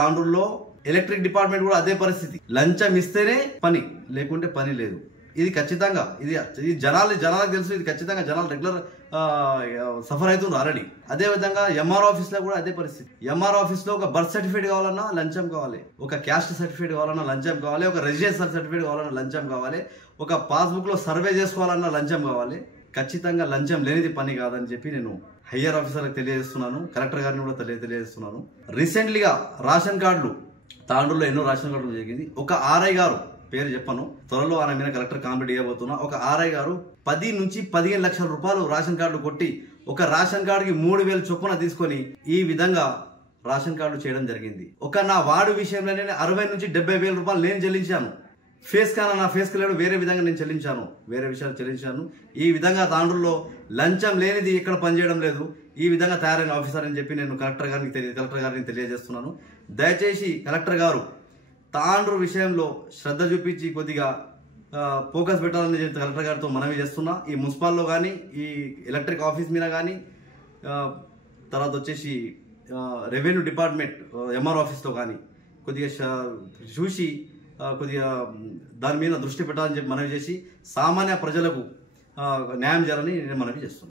తాండూరులో electric department కూడా అదే పరిస్థితి. లంచం ఇస్తేనే పని, లేకుంటే పని లేదు. ఇది ఖచ్చితంగా ఇది జనాలకు తెలుసు. ఇది ఖచ్చితంగా జనాలు రెగ్యులర్ సఫర్ అవుతుంది ఆల్రెడీ. అదే విధంగా ఎంఆర్ ఆఫీస్ లో కూడా అదే పరిస్థితి. ఎంఆర్ ఆఫీస్ లో ఒక బర్త్ సర్టిఫికేట్ కావాలన్నా లంచం కావాలి, ఒక క్యాస్ట్ సర్టిఫికేట్ కావాలన్నా లంచం కావాలి, ఒక రెసిడెన్స్ సర్టిఫికేట్ కావాలన్నా లంచం కావాలి, ఒక పాస్బుక్ లో సర్వే చేసుకోవాలన్నా లంచం కావాలి. ఖచ్చితంగా లంచం లేనిది పని కాదని చెప్పి నేను హయ్యర్ ఆఫీసర్లకు తెలియజేస్తున్నాను. కలెక్టర్ గారిని కూడా తెలియజేస్తున్నాను. రీసెంట్లీగా రేషన్ కార్డులు తాండూరులో ఎన్నో రేషన్ కార్డులు జరిగింది. ఒక ఆర్ఐ గారు, పేరు చెప్పను, త్వరలో ఆయన మీద కలెక్టర్ కాంప్లీట్ చేయబోతున్నా, ఒక ఆర్ఐ గారు 10 నుంచి 15 లక్షల రూపాయలు రేషన్ కార్డు కొట్టి ఒక రేషన్ కార్డుకి 3000 చొప్పున తీసుకొని ఈ విధంగా రేషన్ కార్డు చేయడం జరిగింది. నా వార్డు విషయంలోనే 60 నుంచి 70,000 రూపాయలు నేను చెల్లించాను. ఫేస్ కానా నా ఫేస్కి లేడు, వేరే విధంగా నేను చెల్లించాను, వేరే విషయాలు చెల్లించాను. ఈ విధంగా తాండూరులో లంచం లేనిది ఇక్కడ పనిచేయడం లేదు. ఈ విధంగా తయారైన ఆఫీసర్ అని చెప్పి నేను కలెక్టర్ గారిని తెలియజేస్తున్నాను. దయచేసి కలెక్టర్ గారు తాండూరు విషయంలో శ్రద్ధ చూపించి కొద్దిగా ఫోకస్ పెట్టాలని చెప్పి కలెక్టర్ గారితో మనవి చేస్తున్నా. ఈ మున్సిపాల్లో కానీ, ఈ ఎలక్ట్రిక్ ఆఫీస్ మీద కానీ, తర్వాత వచ్చేసి రెవెన్యూ డిపార్ట్మెంట్ ఎంఆర్ ఆఫీస్లో కానీ కొద్దిగా చూసి కొద్దిగా దాని మీద దృష్టి పెట్టాలని చెప్పి మనవి చేసి సామాన్య ప్రజలకు న్యాయం చేయాలని నేను మనవి చేస్తున్నాను.